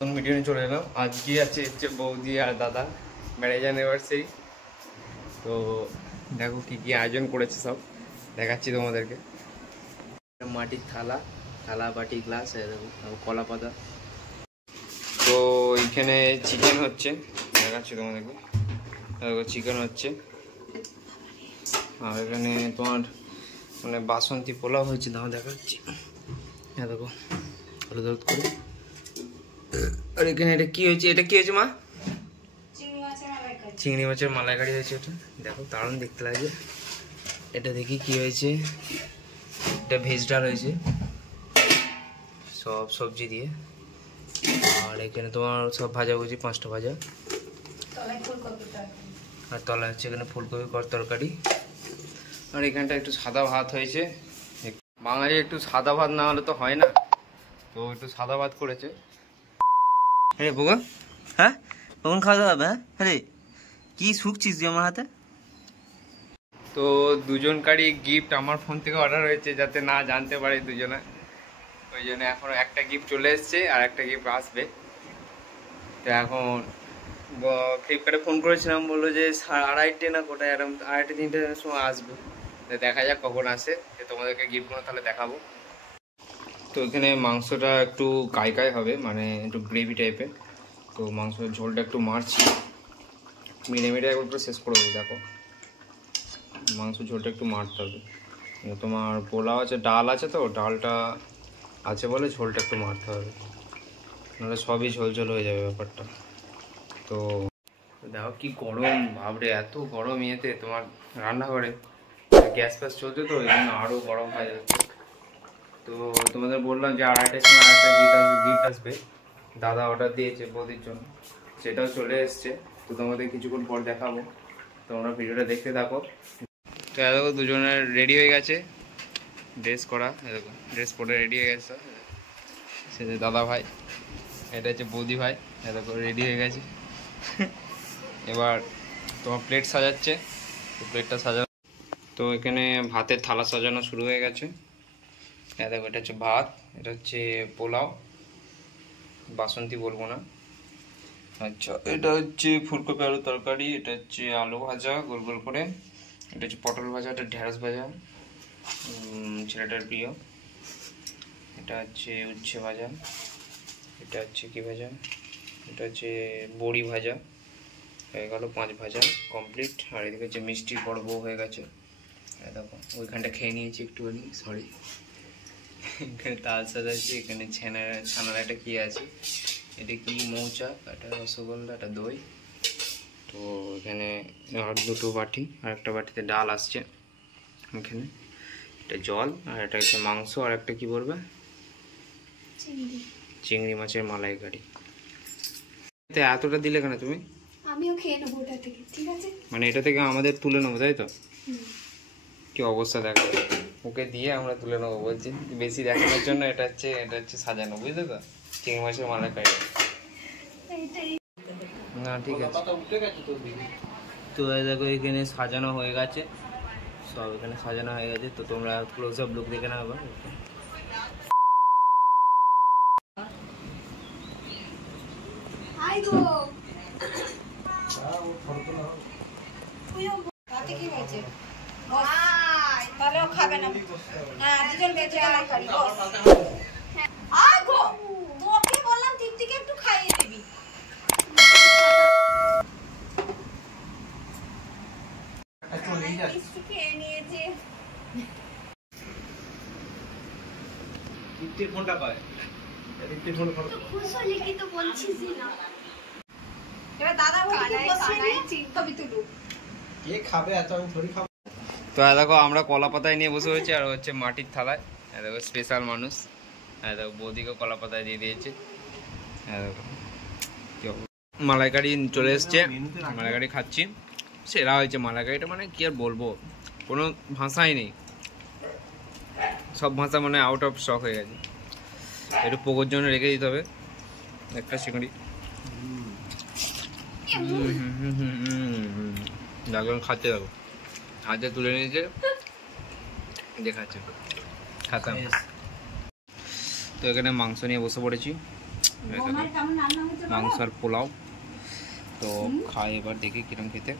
Video নিয়ে চলে এলাম। আজকে আছে হচ্ছে বৌদি আর দাদা ম্যারেজ অ্যানিভার্সারি। তো দেখো কি কি আয়োজন করেছে, সব দেখাচ্ছি তোমাদেরকে। মাটির থালা, থালা বাটি গ্লাস, দেখো কলা পাতা। তো এইখানে চিকেন হচ্ছে, দেখাচ্ছি তোমাদেরকে। দেখো চিকেন হচ্ছে, আর এখানে তোমার মানে বাসন্তী পোলাও হয়েছে, দাও দেখাচ্ছি। হ্যাঁ দেখো হলুদ হলুদ করে। আর এখানে এটা কি হয়েছে, এটা কি হয়েছে মা? চিংড়ি মাছের মালাইকারি হয়েছে। এটা দেখো দারুণ দেখতে লাগে। এটা দেখি কি হয়েছে, এটা ভেজ ডাল হয়েছে সব সবজি দিয়ে। আর এখানে তোমার সব ভাজা ভুজি, 5টা ভাজা। আর তলায় হচ্ছে এখানে ফুলকপি তরকারি। আর এখানটা একটু সাদা ভাত হয়েছে। বাঙালি একটু সাদা ভাত না হলে তো হয় না, তো একটু সাদা ভাত করেছে। হ্যাঁ বোগা, হ্যাঁ কখন খাওয়া দাওয়া হবে? হ্যাঁ রে, কি শুকছিস তুই আমার হাতে? তো দুজনকারই গিফট আমার ফোন থেকে অর্ডার হয়েছে, যাতে না জানতে পারে দুজনে। ওই জন্য এখন একটা গিফট চলে এসছে আর একটা গিফট আসবে। তো এখন ফ্লিপকার্টে ফোন করেছিলাম, বললো যে 2:30 না কোটায় এরকম 2:30-3টার সময় আসবে। দেখা যাক কখন আসে, তোমাদেরকে গিফটগুলো তাহলে দেখাবো। তো এখানে মাংসটা একটু গায়ে হবে, মানে একটু গ্রেভি টাইপের। তো মাংসের ঝোলটা একটু মারছি, মিডিয়াম একটু শেষ করে দেবো। দেখো মাংস ঝোলটা একটু মারতে হবে। তোমার পোলাও আছে, ডাল আছে, তো ডালটা আছে বলে ঝোলটা একটু মারতে হবে, নাহলে সবই ঝোল ঝোল হয়ে যাবে ব্যাপারটা। তো দেখো কি গরম, ভাবরে এত গরম ইয়েতে তোমার রান্নাঘরে। গ্যাস ফ্যাস চলছে তো এই জন্য আরও গরম হয়ে যাচ্ছে। তো তোমাদের বললাম যে 2:30টার সময় একটা গিফট আসবে, দাদা অর্ডার দিয়েছে বৌদির জন্য, সেটাও চলে এসছে। তো তোমাদের কিছুক্ষণ পর দেখাবো, তোমরা ভিডিওটা দেখতে থাকো। তো দেখো দুজনের রেডি হয়ে গেছে, ড্রেস করা, দেখো ড্রেস পরে রেডি হয়ে গেছে। সে যে দাদা ভাই, এটা হচ্ছে বৌদি ভাই, দেখো রেডি হয়ে গেছে। এবার তোমার প্লেট সাজাচ্ছে, তো প্লেটটা সাজানো। তো এখানে ভাতের থালা সাজানো শুরু হয়ে গেছে। দেখো এটা হচ্ছে ভাত, এটা হচ্ছে পোলাও, বাসন্তী বলবো না। আচ্ছা এটা হচ্ছে ফুলকপি আলু তরকারি, এটা হচ্ছে আলু ভাজা গোল গোল করে, এটা হচ্ছে পটল ভাজা, এটা ঢেঁড়স ভাজা ছেলেটার প্রিয়, এটা হচ্ছে উচ্ছে ভাজা, এটা হচ্ছে কি ভাজা, এটা হচ্ছে বড়ি ভাজা। হয়ে গেল 5 ভাজা কমপ্লিট। আর এদিকে হচ্ছে মিষ্টির পর্ব হয়ে গেছে। দেখো ওইখানটা খেয়ে নিয়েছি একটুখানি, সরি। এখানে তাল সাজাচ্ছে, এখানে ছানার একটা কি আছে, এটা কি মৌচাক, একটা রসগোল্লা, একটা দই। তো এখানে আর 2টো বাটি, আর একটা বাটিতে ডাল আসছে এখানে, এটা জল, আর এটা হচ্ছে মাংস, আর একটা কি বলবে, চিংড়ি মাছের মালাইকারি। এতটা দিলে কেন তুমি? আমিও খেয়ে নেবো ওটা থেকে, ঠিক আছে? মানে এটা থেকে আমাদের তুলে নেবো, তাই তো? কি অবস্থা দেখো, ওকে দিয়ে আমরা তুলে নেবো বলছি, বেশি দেখানোর জন্য। এটা হচ্ছে সাজানো, বুঝলে তো, চিংড়ি মাছের মালাইকারি। না ঠিক আছে। তো দেখো এখানে সাজানো হয়ে গেছে, সব এখানে সাজানো হয়ে গেছে। তো তোমরা ক্লোজ আপ লুক দেখে নাও। ফোনটা পায় খুশ হলি কি তো বলছিস না। এবার দাদা বলছে ছবি তুলু, কে খাবে এত, আমি থোড়ি খাবো। তো দেখো আমরা কলা পাতায় নিয়ে বসে হয়েছে, আর হচ্ছে মাটির থালায়। দেখো স্পেশাল মানুষ, দেখো বৌদিকে কলা পাতায় দিয়ে দিয়েছে। দেখো মালাইকারি চলে এসছে, মালাইকারি খাচ্ছি। সেরা হয়েছে মালাইকারিটা, মানে কি আর বলবো, কোনো ভাষাই নেই। সব ভাষা মানে আউট অফ স্টক হয়ে গেছে। একটু পোকোর জন্য রেখে দিতে হবে একটা সিকুড়ি। দেখো খাচ্ছে, দেখো হাতে তুলে নিয়েছে, দেখাচ্ছে খাতাম। তো এখানে মাংস নিয়ে বসে পড়েছি, এই দেখো, মাংস আর পোলাও। তো খাই এবার দেখি কিরম খেতে।